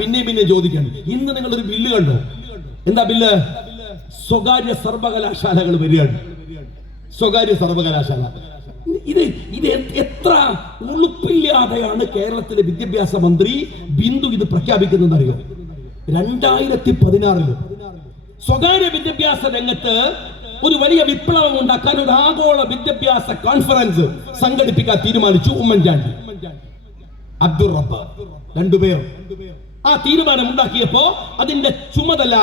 പിന്നെയും പിന്നെ ചോദിക്കണം ഇന്ന് നിങ്ങൾ ഒരു ബില്ല് കണ്ടു? എന്താ ബില്ല്? സ്വകാര്യ സർവകലാശാലകൾ വരികയാണ്. സ്വകാര്യ സർവകലാശാല. ഇത് ഇത് എത്ര ഉളുപ്പില്ലാതെയാണ് കേരളത്തിലെ വിദ്യാഭ്യാസ മന്ത്രി ബിന്ദു ഇത് പ്രഖ്യാപിക്കുന്നത് അറിയോ രണ്ടായിരത്തി പതിനാറിൽ സ്വകാര്യ വിദ്യാഭ്യാസ രംഗത്ത് ഒരു വലിയ വിപ്ലവം ഉണ്ടാക്കാൻ ഒരു ആഗോള വിദ്യാഭ്യാസ കോൺഫറൻസ് സംഘടിപ്പിക്കാൻ തീരുമാനിച്ചു ഉമ്മൻചാണ്ടി. അബ്ദുൾ റബ്ബ് രണ്ടുപേർ. ആ തീരുമാനം ഉണ്ടാക്കിയപ്പോ അതിന്റെ ചുമതല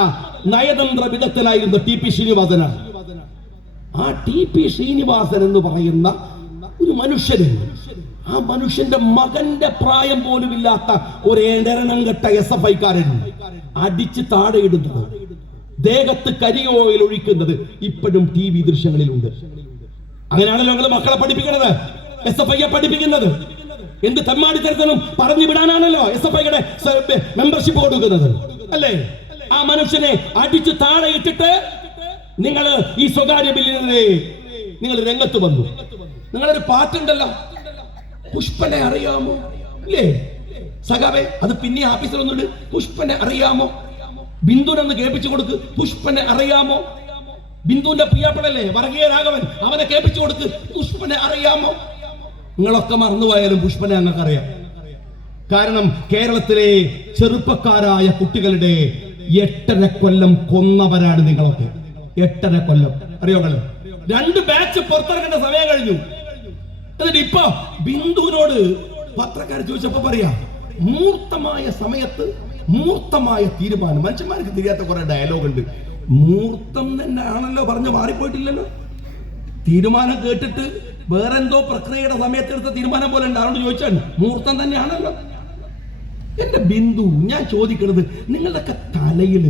നയതന്ത്ര വിദഗ്ധനായിരുന്ന ടി പി ശ്രീനിവാസനാണ്. ആ ടി പി ശ്രീനിവാസൻ എന്ന് പറയുന്ന ഒരു മനുഷ്യന് ആ മനുഷ്യന്റെ മകന്റെ പ്രായം പോലും ഇല്ലാത്ത ഒരു ഏഴരണം കെട്ട എസ് എഫ് ഐക്കാരൻ അടിച്ച് താഴെയിടുന്നത് ദേഹത്ത് കരിയോയിൽ ഒഴിക്കുന്നത് ഇപ്പോഴും ടി വി ദൃശ്യങ്ങളിലുണ്ട്. അങ്ങനെയാണല്ലോ ഞങ്ങൾ മക്കളെ പഠിപ്പിക്കുന്നത് എസ് എഫ് ഐയെ പഠിപ്പിക്കുന്നത്. എന്ത് തെമ്മാടിത്തരത്തിനും പറഞ്ഞു വിടാനാണല്ലോ എസ് എഫ് ഐയുടെ മെമ്പർഷിപ്പ് കൊടുക്കുന്നത്. അല്ലേ? ആ മനുഷ്യനെ അടിച്ചു താഴെ ഇട്ടിട്ട് നിങ്ങൾ ഈ സ്വകാര്യ ബില്ലിനെ നിങ്ങൾ രംഗത്ത് വന്നു. നിങ്ങളൊരു പാട്ടുണ്ടല്ലോ. പുഷ്പനെ അറിയാമോ? അല്ലേ സഖാവേ അത് പിന്നെ ആഫീസിൽ ഒന്നുണ്ട്. പുഷ്പനെ അറിയാമോ? ബിന്ദുനെന്ന് കേൾപ്പിച്ചു കൊടുക്ക്. പുഷ്പനെ അറിയാമോ? ബിന്ദുവിന്റെ പ്രിയപ്പെടല്ലേ വർഗീയ രാഘവൻ അവനെ കേൾപ്പിച്ചു കൊടുക്ക്. പുഷ്പനെ അറിയാമോ? നിങ്ങളൊക്കെ മറന്നുപോയാലും പുഷ്പനെ ഞങ്ങൾക്ക് അറിയാം കാരണം കേരളത്തിലെ ചെറുപ്പക്കാരായ കുട്ടികളുടെ എട്ടര കൊല്ലം കൊന്നവരാണ് നിങ്ങളൊക്കെ. എട്ടര കൊല്ലം. അറിയോ രണ്ട് ബാച്ച് പുറത്തിറങ്ങേണ്ട സമയം കഴിഞ്ഞു. എന്നിട്ട് ഇപ്പൊ ബിന്ദുവിനോട് പത്രക്കാർ ചോദിച്ചപ്പോ പറയാ മൂർത്തമായ സമയത്ത് മൂർത്തമായ തീരുമാനം. മനുഷ്യന്മാർക്ക് തിരിയാത്ത കുറെ ഡയലോഗ് ഉണ്ട്. മൂർത്തം തന്നെ ആണല്ലോ പറഞ്ഞു മാറിപ്പോയിട്ടില്ലല്ലോ. തീരുമാനം കേട്ടിട്ട് വേറെന്തോ പ്രക്രിയയുടെ സമയത്ത് എടുത്ത തീരുമാനം പോലെ ഉണ്ടാവുകൊണ്ട് ചോദിച്ചാണ് മൂർത്തം തന്നെയാണല്ലോ. എന്റെ ബിന്ദു ഞാൻ ചോദിക്കുന്നത് നിങ്ങളുടെയൊക്കെ തലയിൽ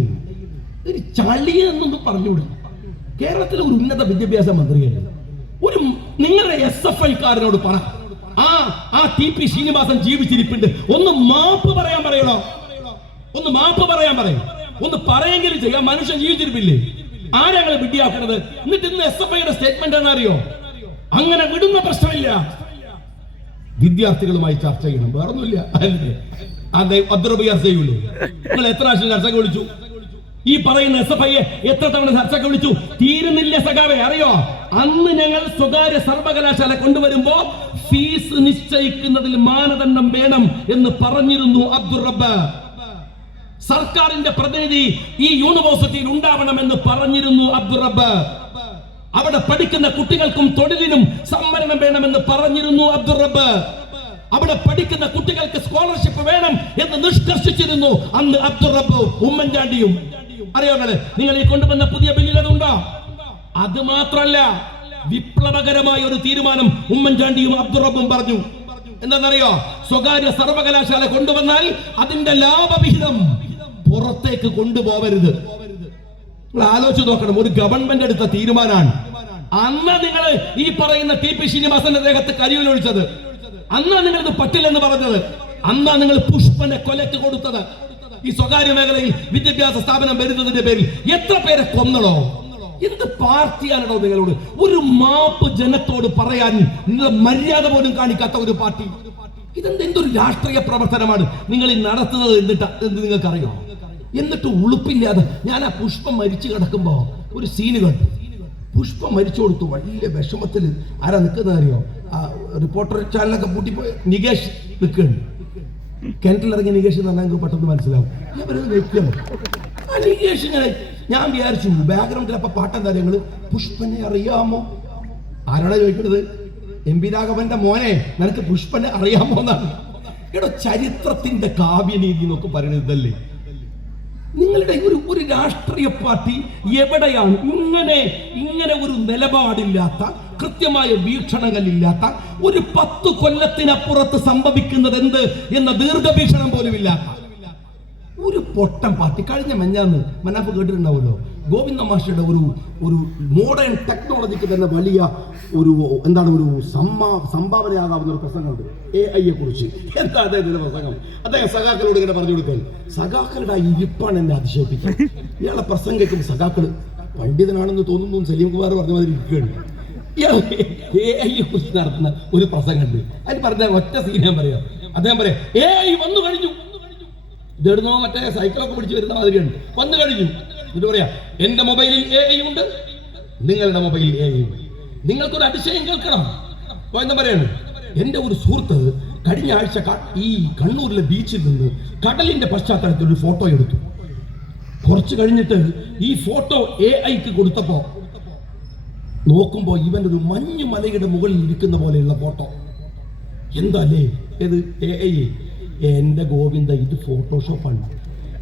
ഒരു ചളി എന്നൊന്നും പറഞ്ഞുകൂടെ കേരളത്തിലെ ഒരു ഉന്നത വിദ്യാഭ്യാസ മന്ത്രിയല്ല? ഒരു നിങ്ങളുടെ എസ് എഫ് ഐക്കാരനോട് പറ. ആ ആ ടി പി ശ്രീനിവാസൻ ജീവിച്ചിരിപ്പുണ്ട്. ഒന്ന് മാപ്പ് പറയാൻ പറയണോ? ഒന്ന് മാപ്പ് പറയാൻ പറയും. ഒന്ന് പറയെങ്കിലും ചെയ്യാം. മനുഷ്യൻ ജീവിച്ചിരിപ്പില്ലേ? ആരാങ്ങളെ വിഡിയാക്കുന്നത് എന്നിട്ട് ഇന്ന് എസ് എഫ് ഐയുടെ സ്റ്റേറ്റ്മെന്റ് എന്നറിയോ അങ്ങനെ വിടുന്ന പ്രശ്നമില്ല. വിദ്യാർത്ഥികളുമായി ചർച്ച ചെയ്യണം. വേറൊന്നുമില്ല? അതെ അബ്ദുറബി ചർച്ച നിങ്ങൾ എത്ര പ്രാവശ്യം ചർച്ചക്ക് വിളിച്ചു? ഈ പറയുന്ന എസ് എഫ് ഐയെ എത്ര തവണ ചർച്ചക്ക് വിളിച്ചു? തീരുന്നില്ല സഖാവെ അറിയോ? അന്ന് ഞങ്ങൾ സ്വകാര്യ സർവകലാശാല കൊണ്ടുവരുമ്പോ ഫീസ് നിശ്ചയിക്കുന്നതിൽ മാനദണ്ഡം വേണം എന്ന് പറഞ്ഞിരുന്നു അബ്ദുൾ റബ്ബ് സർക്കാരിന്റെ പ്രതിനിധി ഈ യൂണിവേഴ്സിറ്റിയിൽ ഉണ്ടാവണമെന്ന് പറഞ്ഞിരുന്നു അബ്ദുൾ റബ്ബ് അവിടെ പഠിക്കുന്ന കുട്ടികൾക്കും തൊഴിലിനും സംവരണം വേണമെന്ന് പറഞ്ഞിരുന്നു അബ്ദുൾ റബ്ബ് അവിടെ പഠിക്കുന്ന കുട്ടികൾക്ക് സ്കോളർഷിപ്പ് വേണം എന്ന് നിഷ്കർഷിച്ചിരുന്നു. അന്ന് അബ്ദുൾ റബ്ബു ഉമ്മൻചാണ്ടിയും. അറിയാമല്ലേ? നിങ്ങൾ ഈ കൊണ്ടുവന്ന പുതിയ ബില്ലിൽ അതുണ്ടോ? അത് മാത്രല്ല വിപ്ലവകരമായ ഒരു തീരുമാനം ഉമ്മൻചാണ്ടിയും അബ്ദുൾ റബ്ബും പറഞ്ഞു. എന്താണെന്നറിയോ? സ്വകാര്യ സർവകലാശാല കൊണ്ടുവന്നാൽ അതിന്റെ ലാഭവിഹിതം പുറത്തേക്ക് കൊണ്ടുപോകരുത് നിങ്ങൾ ആലോചിച്ച് നോക്കണം ഒരു ഗവൺമെന്റ് എടുത്ത തീരുമാനമാണ്. അന്ന് നിങ്ങൾ ഈ പറയുന്ന ടി പി ശ്രീനിവാസന്റെ ദേഹത്ത് കരിയിലൊഴിച്ചത്. അന്നാ നിങ്ങൾ ഇത് പറ്റില്ലെന്ന് പറഞ്ഞത്. അന്നാ നിങ്ങൾ പുഷ്പനെ കൊലക്ക് കൊടുത്തത്. ഈ സ്വകാര്യ മേഖലയിൽ വിദ്യാഭ്യാസ സ്ഥാപനം വരുന്നതിന്റെ പേരിൽ എത്ര പേരെ കൊന്നടോ? എന്ത് പാർട്ടിയാണോ നിങ്ങളോട്? ഒരു മാപ്പ് ജനത്തോട് പറയാൻ നിങ്ങൾ മര്യാദ പോലും കാണിക്കാത്ത ഒരു പാർട്ടി. ഇതെന്ത് എന്തൊരു രാഷ്ട്രീയ പ്രവർത്തനമാണ് നിങ്ങൾ ഈ നടത്തുന്നത് എന്നിട്ട് എന്ന് നിങ്ങൾക്കറിയോ? എന്നിട്ട് ഉളുപ്പില്ലാതെ ഞാൻ ആ പുഷ്പം മരിച്ചു കിടക്കുമ്പോ ഒരു സീന് കണ്ടു. പുഷ്പം മരിച്ചു കൊടുത്തു. വലിയ വിഷമത്തിൽ ആരാ നിൽക്കുന്ന അറിയോ? ആ റിപ്പോർട്ടർ ചാനലൊക്കെ പൂട്ടിപ്പോയി. നികേഷ് നിൽക്കുകയാണ് കിണറ്റിലിറങ്ങിയ നികേഷ് എന്ന് പറഞ്ഞാൽ നിങ്ങൾക്ക് പെട്ടെന്ന് മനസ്സിലാവും. ആ നികേഷ് ഇങ്ങനെ ഞാൻ വിചാരിച്ചു ബാക്ക്ഗ്രൗണ്ടിൽ അപ്പൊ പാട്ടെന്താ ഞങ്ങൾ പുഷ്പനെ അറിയാമോ? ആരോടാ ചോദിക്കുന്നത്? എം പി രാഘവന്റെ മോനെ നിനക്ക് പുഷ്പനെ അറിയാമോ എന്നാണ്. എടോ ചരിത്രത്തിന്റെ കാവ്യനീതി എന്നൊക്കെ പറയുന്നത് ഇതല്ലേ? നിങ്ങളുടെ ഒരു ഒരു രാഷ്ട്രീയ പാർട്ടി എവിടെയാണ്? ഇങ്ങനെ ഇങ്ങനെ ഒരു നിലപാടില്ലാത്ത കൃത്യമായ വീക്ഷണങ്ങളില്ലാത്ത ഒരു പത്ത് കൊല്ലത്തിനപ്പുറത്ത് സംഭവിക്കുന്നത് എന്ത് എന്ന ദീർഘവീക്ഷണം പോലും ഇല്ലാത്ത ഒരു പൊട്ടം പാർട്ടി. കഴിഞ്ഞ മെഞ്ഞാന്ന് മനാഫ് കേട്ടിട്ടുണ്ടാവുമല്ലോ. ഗോവിന്ദ മാഷയുടെ ഒരു ഒരു മോഡേൺ ടെക്നോളജിക്ക് തന്നെ വലിയ ഒരു എന്താണ് ഒരു സമ്മാ സംഭാവനയാകാവുന്ന ഒരു പ്രസംഗമുണ്ട്. എ ഐയെ കുറിച്ച്. എന്താ അദ്ദേഹത്തിന്റെ പ്രസംഗം? അദ്ദേഹം സഖാക്കളോട് ഇങ്ങനെ പറഞ്ഞു കൊടുക്കാൻ. സഖാക്കളുടെ ആ ഇരിപ്പാണ് എന്നെ അതിശയിപ്പിക്കുക. ഇയാളെ പ്രസംഗിക്കും സഖാക്കൾ പണ്ഡിതനാണെന്ന് തോന്നുന്നു സലീം കുമാർ പറഞ്ഞ മാതിരി ഇരിക്കുകയാണ്. ഇയാൾ എ കുറിച്ച് നടത്തുന്ന ഒരു പ്രസംഗമുണ്ട്. അതിന് പറഞ്ഞ ഒറ്റ സീൻ ഞാൻ പറയാം. അദ്ദേഹം പറയാം എ ഐ വന്നു കഴിഞ്ഞു. ഇതെടുന്നോ മറ്റേ സൈക്കിളൊക്കെ പിടിച്ച് വരുന്ന മാതിരിയാണ്. വന്നു കഴിഞ്ഞു. എന്നിട്ട് പറയാ എന്റെ മൊബൈലിൽ എ ഐ ഉണ്ട്. നിങ്ങളുടെ മൊബൈലിൽ എ ഐ ഉണ്ട്. നിങ്ങൾക്കൊരു അതിശയം കേൾക്കണം. എന്താ പറയാണ്? എന്റെ ഒരു സുഹൃത്ത് കഴിഞ്ഞ ആഴ്ച ഈ കണ്ണൂരിലെ ബീച്ചിൽ നിന്ന് കടലിന്റെ പശ്ചാത്തലത്തിൽ ഒരു ഫോട്ടോ എടുത്തു. കുറച്ച് കഴിഞ്ഞിട്ട് ഈ ഫോട്ടോ എ ഐക്ക് കൊടുത്തപ്പോ നോക്കുമ്പോ ഇവൻ ഒരു മഞ്ഞു മലയുടെ മുകളിൽ ഇരിക്കുന്ന പോലെയുള്ള ഫോട്ടോ എന്താല്ലേ ഏത്? എ ഐ ഗോവിന്ദ ഇത് ഫോട്ടോഷോപ്പാണ്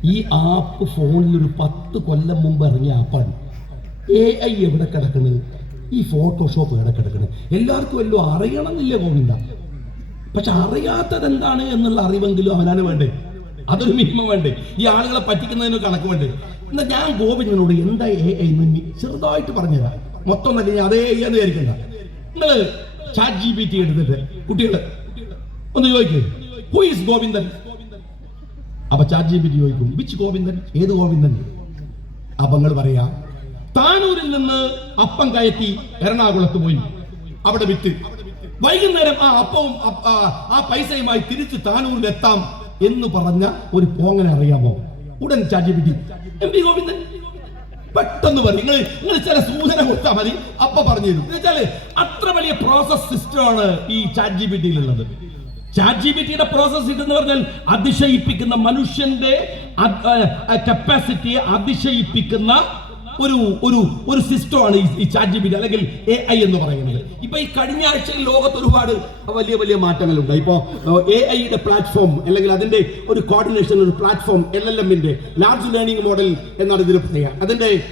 ഈ ആപ്പ് ഫോണിൽ ഒരു പത്ത് കൊല്ലം മുമ്പ് ഇറങ്ങിയ ആപ്പാണ് എ ഐ എവിടെ കിടക്കുന്നത് ഈ ഫോട്ടോഷോപ്പ് എവിടെ കിടക്കുന്നത് എല്ലാവർക്കും വല്ലതും അറിയണമെന്നില്ല ഗോവിന്ദ. പക്ഷെ അറിയാത്തത് എന്താണ് എന്നുള്ള അറിവെങ്കിലും അവനാണ് വേണ്ടേ? അതൊരു മിനിമം വേണ്ടേ? ഈ ആളുകളെ പറ്റിക്കുന്നതിന് കണക്ക് വേണ്ടേ? എന്നാൽ ഞാൻ ഗോവിന്ദനോട് എന്താ എ ഐ എന്ന് ചെറുതായിട്ട് പറഞ്ഞുതരാം. മൊത്തം നല്ല അതേ എന്ന് വിചാരിക്കണ്ട. നിങ്ങൾ ചാറ്റ് ജി പി ടി എടുത്തിട്ട് കുട്ടികൾ ഒന്ന് ചോദിക്കൂ. ഹു ഈസ് ഗോവിന്ദൻ അപ്പൊ ചാറ്റ് ജി പി ടി ചോദിക്കും വിച്ച് ഗോവിന്ദൻ? ഏത് ഗോവിന്ദൻ? അപ്പൊ നിങ്ങൾ പറയാ താനൂരിൽ നിന്ന് അപ്പം കയറ്റി എറണാകുളത്ത് പോയി. അവിടെ വിറ്റ്. വൈകുന്നേരം ആ അപ്പവും ആ- പൈസയുമായി തിരിച്ച് താനൂരിൽ എത്താം എന്ന് പറഞ്ഞ ഒരു പോങ്ങനെ അറിയാമോ? ഉടൻ chat G P T M P Govindan പെട്ടെന്ന് പറയും. നിങ്ങൾ നിങ്ങൾ ചില സൂചന കൊടുത്താൽ മതി. അപ്പൊ പറഞ്ഞു തരും. അത്ര വലിയ പ്രോസസ് സിസ്റ്റമാണ് ഈ chat G P chat G B ടിയുടെ പ്രോസസ് എന്ന് പറഞ്ഞാൽ അതിശയിപ്പിക്കുന്ന മനുഷ്യന്റെ കപ്പാസിറ്റിയെ അതിശയിപ്പിക്കുന്ന ഒരു ഒരു ഒരു സിസ്റ്റമാണ് ഈ- ചാറ്റ് ജി ബി ടി അല്ലെങ്കിൽ എ ഐ എന്ന് പറയുന്നത്. ഇപ്പൊ ഈ കഴിഞ്ഞ ആഴ്ചയിൽ ലോകത്ത് ഒരുപാട് വലിയ വലിയ മാറ്റങ്ങളുണ്ട്. ഇപ്പോ എ ഐയുടെ പ്ലാറ്റ്ഫോം അല്ലെങ്കിൽ അതിന്റെ ഒരു കോർഡിനേഷൻ ഒരു പ്ലാറ്റ്ഫോം എൽ എൽ എമ്മിന്റെ ലാർജ് ലേണിംഗ് മോഡൽ എന്നാണ് ഇതിന് പറയുക. അതിന്റെ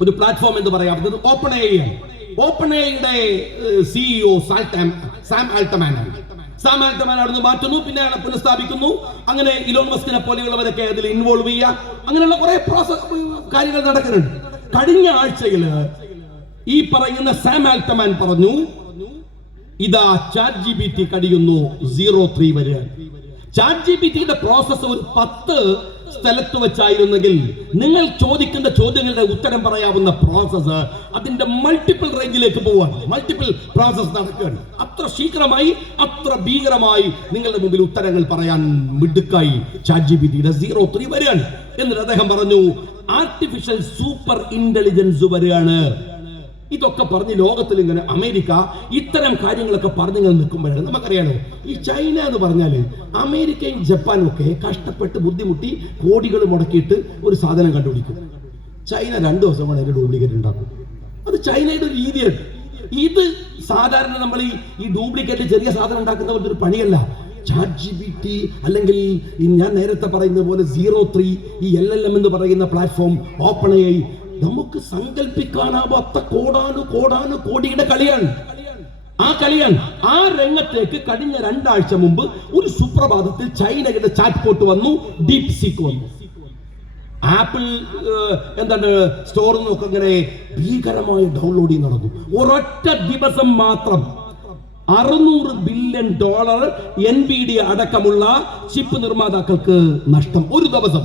ഒരു പ്ലാറ്റ്ഫോം എന്ന് പറയാം. അത് ഓപ്പൺ എ ആണ് ഓപ്പൺ എയുടെ സിഇഒ സാം ആൽട്ടമാൻ ആണ് സാം ആൽട്ടമാൻ അവിടുന്ന് മാറ്റുന്നു പിന്നെ അയാളെ പുനഃസ്ഥാപിക്കുന്നു. അങ്ങനെ ഇലോൺ മസ്കിനെ പോലെയുള്ളവരൊക്കെ അതിൽ ഇൻവോൾവ് ചെയ്യുക. അങ്ങനെയുള്ള കുറെ പ്രോസസ് കാര്യങ്ങൾ നടക്കുന്നുണ്ട്. കഴിഞ്ഞ ആഴ്ചയിൽ ഈ പറയുന്ന സാം ആൽട്ടമാൻ പറഞ്ഞു ഇതാ ചാറ്റ് ജി ബി ടി കടിയുന്നു സീറോ ത്രീ വരെ. ചാറ്റ് ജി ബി ടിയുടെ പ്രോസസ് ഒരു പത്ത് സ്ഥലത്ത് വെച്ചായിരുന്നെങ്കിൽ നിങ്ങൾ ചോദിക്കുന്ന ചോദ്യങ്ങളുടെ ഉത്തരം പറയാവുന്ന പ്രോസസ്സ് അതിന്റെ മൾട്ടിപ്പിൾ റേഞ്ചിലേക്ക് പോവാണ് മൾട്ടിപ്പിൾ പ്രോസസ് നടക്കുകയാണ്. അത്ര ശീഘ്രമായി അത്ര ഭീകരമായി നിങ്ങളുടെ മുമ്പിൽ ഉത്തരങ്ങൾ പറയാൻ മിടുക്കായി ബി സീറോ ത്രീ വരികയാണ്. എന്നിട്ട് അദ്ദേഹം പറഞ്ഞു ആർട്ടിഫിഷ്യൽ സൂപ്പർ ഇന്റലിജൻസ് വരികയാണ്. ഇതൊക്കെ പറഞ്ഞ് ലോകത്തിൽ ഇങ്ങനെ അമേരിക്ക ഇത്തരം കാര്യങ്ങളൊക്കെ പറഞ്ഞിങ്ങനെ നിൽക്കുമ്പോഴാണ് നമുക്കറിയാലോ. ഈ ചൈന എന്ന് പറഞ്ഞാൽ അമേരിക്കയും ജപ്പാനും ഒക്കെ കഷ്ടപ്പെട്ട് ബുദ്ധിമുട്ടി കോടികൾ മുടക്കിയിട്ട് ഒരു സാധനം കണ്ടുപിടിക്കും. ചൈന രണ്ടു ദിവസം കൊണ്ട് അതിന്റെ ഡ്യൂപ്ലിക്കേറ്റ് ഉണ്ടാക്കും. അത് ചൈനയുടെ ഒരു രീതിയാണ്. ഇത് സാധാരണ നമ്മൾ ഈ ഡ്യൂപ്ലിക്കേറ്റ് ചെറിയ സാധനം ഉണ്ടാക്കുന്ന പോലത്തെ ഒരു പണിയല്ല. ചാറ്റ് ജി ബി ടി അല്ലെങ്കിൽ ഞാൻ നേരത്തെ പറയുന്ന പോലെ സീറോ ത്രീ ഈ എൽ എൽ എം എന്ന് പറയുന്ന പ്ലാറ്റ്ഫോം ഓപ്പൺ ആയി നമുക്ക് സങ്കല്പിക്കാനാവാത്ത കോടാനു കോടാനു കോടിയുടെ കളിയാണ്. ആ കളിയാണ്. ആ രംഗത്തേക്ക് കഴിഞ്ഞ രണ്ടാഴ്ച മുമ്പ് ഒരു സുപ്രഭാതത്തിൽ ചൈനയുടെ ചാറ്റ് പോട്ട് വന്നു ഡീപ് സീക്ക് വന്നു. ആപ്പിൾ എന്താണ് സ്റ്റോറിൽ നിന്നൊക്കെ ഇങ്ങനെ ഡൗൺലോഡ് ഡൗൺലോഡിങ് നടന്നു. ഒരൊറ്റ ദിവസം മാത്രം അറുന്നൂറ് billion dollar N B D അടക്കമുള്ള ചിപ്പ് നിർമ്മാതാക്കൾക്ക് നഷ്ടം. ഒരു ദിവസം.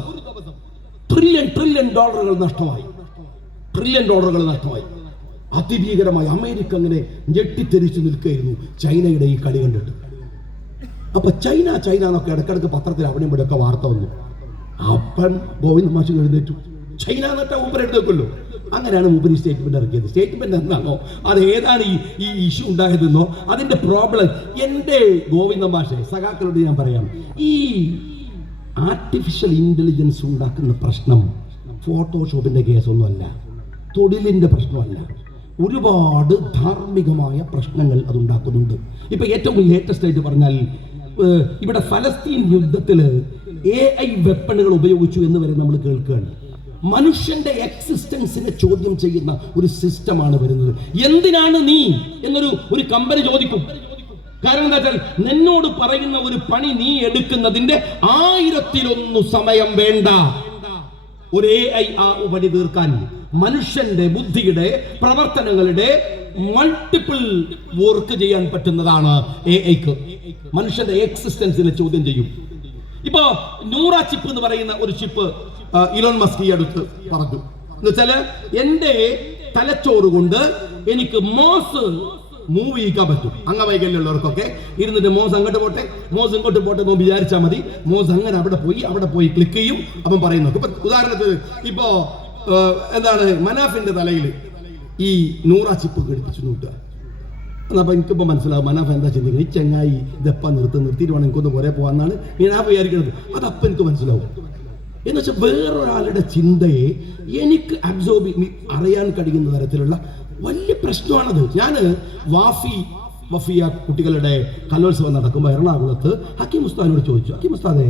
ട്രില്യൺ ട്രില്യൺ ഡോളറുകൾ നഷ്ടമായി. ട്രില്യൺ ഡോളറുകൾ നഷ്ടമായി. അതിഭീകരമായി അമേരിക്ക അങ്ങനെ ഞെട്ടിത്തെരിച്ചു നിൽക്കുകയായിരുന്നു ചൈനയുടെ ഈ കളി കണ്ടിട്ട്. അപ്പൊ ചൈന ചൈന എന്നൊക്കെ ഇടക്കിടക്ക് പത്രത്തിൽ അവിടെയും ഇവിടെ ഒക്കെ വാർത്ത വന്നു. അപ്പൻ ഗോവിന്ദ് മാഷ് എഴുന്നേറ്റു. ചൈന എന്നിട്ട് മൂപ്പർ എടുത്തേക്കുള്ളൂ. അങ്ങനെയാണ് ഊപ്പർ ഈ സ്റ്റേറ്റ്മെന്റ് ഇറക്കിയത്. സ്റ്റേറ്റ്മെന്റ് എന്താണോ അത് ഏതാണ് ഈ ഈ ഇഷ്യൂ ഉണ്ടായതെന്നോ? അതിന്റെ പ്രോബ്ലം എന്റെ ഗോവിന്ദ മാഷെ സഖാക്കളോട് ഞാൻ പറയാം. ഈ ആർട്ടിഫിഷ്യൽ ഇന്റലിജൻസ് ഉണ്ടാക്കുന്ന പ്രശ്നം ഫോട്ടോഷോപ്പിന്റെ കേസൊന്നുമല്ല തൊഴിലിന്റെ പ്രശ്നമല്ല. ഒരുപാട് ധാർമ്മികമായ പ്രശ്നങ്ങൾ അതുണ്ടാക്കുന്നുണ്ട്. ഇപ്പൊ ഏറ്റവും ലേറ്റസ്റ്റ് ആയിട്ട് പറഞ്ഞാൽ ഇവിടെ ഫലസ്തീൻ യുദ്ധത്തിൽ എ ഐ വെപ്പണുകൾ ഉപയോഗിച്ചു എന്ന് വരെ നമ്മൾ കേൾക്കുകയാണ്. മനുഷ്യന്റെ എക്സിസ്റ്റൻസിനെ ചോദ്യം ചെയ്യുന്ന ഒരു സിസ്റ്റമാണ് വരുന്നത്. എന്തിനാണ് നീ എന്നൊരു ഒരു കമ്പനി ചോദിക്കും. കാരണം എന്താ വെച്ചാൽ നിന്നോട് പറയുന്ന ഒരു പണി നീ എടുക്കുന്നതിന്റെ ആയിരത്തിലൊന്നു സമയം വേണ്ട. ഒരു എ ഐ ആ പണി തീർക്കാൻ. മനുഷ്യന്റെ ബുദ്ധിയുടെ പ്രവർത്തനങ്ങളുടെ മൾട്ടിപ്പിൾ വർക്ക് ചെയ്യാൻ പറ്റുന്നതാണ് മനുഷ്യന്റെ എക്സിസ്റ്റൻസിനെ ചോദ്യം ചെയ്യും. ഇപ്പോ നൂറ ചിപ്പ് എന്ന് പറയുന്ന ഒരു ചിപ്പ് ഇലോൺ മസ്ക് അടുത്ത് പറഞ്ഞു. എന്ന് വെച്ചാൽ എന്റെ തലച്ചോറ് കൊണ്ട് എനിക്ക് മോസ് മൂവ് ചെയ്യിക്കാൻ പറ്റും. അംഗവൈകല്യമുള്ളവർക്കൊക്കെ. ഇരുന്നിട്ട് മോസ് അങ്ങോട്ട് പോട്ടെ. മോസ് ഇങ്ങോട്ട് പോട്ടെ എന്ന് വിചാരിച്ചാൽ മതി. മോസ് അങ്ങനെ അവിടെ പോയി അവിടെ പോയി ക്ലിക്ക് ചെയ്യും. അപ്പം പറയുന്നു ഇപ്പൊ ഉദാഹരണത്തിന് ഇപ്പോ എന്താണ് മനാഫിന്റെ തലയിൽ ഈ നൂറ ചിപ്പ് ഘടിപ്പിച്ചു നോക്കുക അപ്പൊ എനിക്കിപ്പോ മനസ്സിലാവും മനാഫ് എന്താ ചിന്തിക്കുന്നത്? ഈ ചെങ്ങായി ഇതെപ്പ നിർത്തി നിർത്തിയിട്ട് വേണം എനിക്കൊന്ന് പോരെ പോവാന്നാണ് ഞാൻ വിചാരിക്കുന്നത്. അതപ്പം എനിക്ക് മനസ്സിലാവും. എന്ന് വെച്ചാൽ വേറൊരാളുടെ ചിന്തയെ എനിക്ക് അബ്സോർബ് അറിയാൻ കഴിയുന്ന തരത്തിലുള്ള വലിയ പ്രശ്നമാണത്. ഞാൻ വാഫി വഫിയ കുട്ടികളുടെ കലോത്സവം നടക്കുമ്പോൾ എറണാകുളത്ത് ഹക്കീം ഉസ്താദിനോട് ചോദിച്ചു. ഹക്കീം ഉസ്താദെ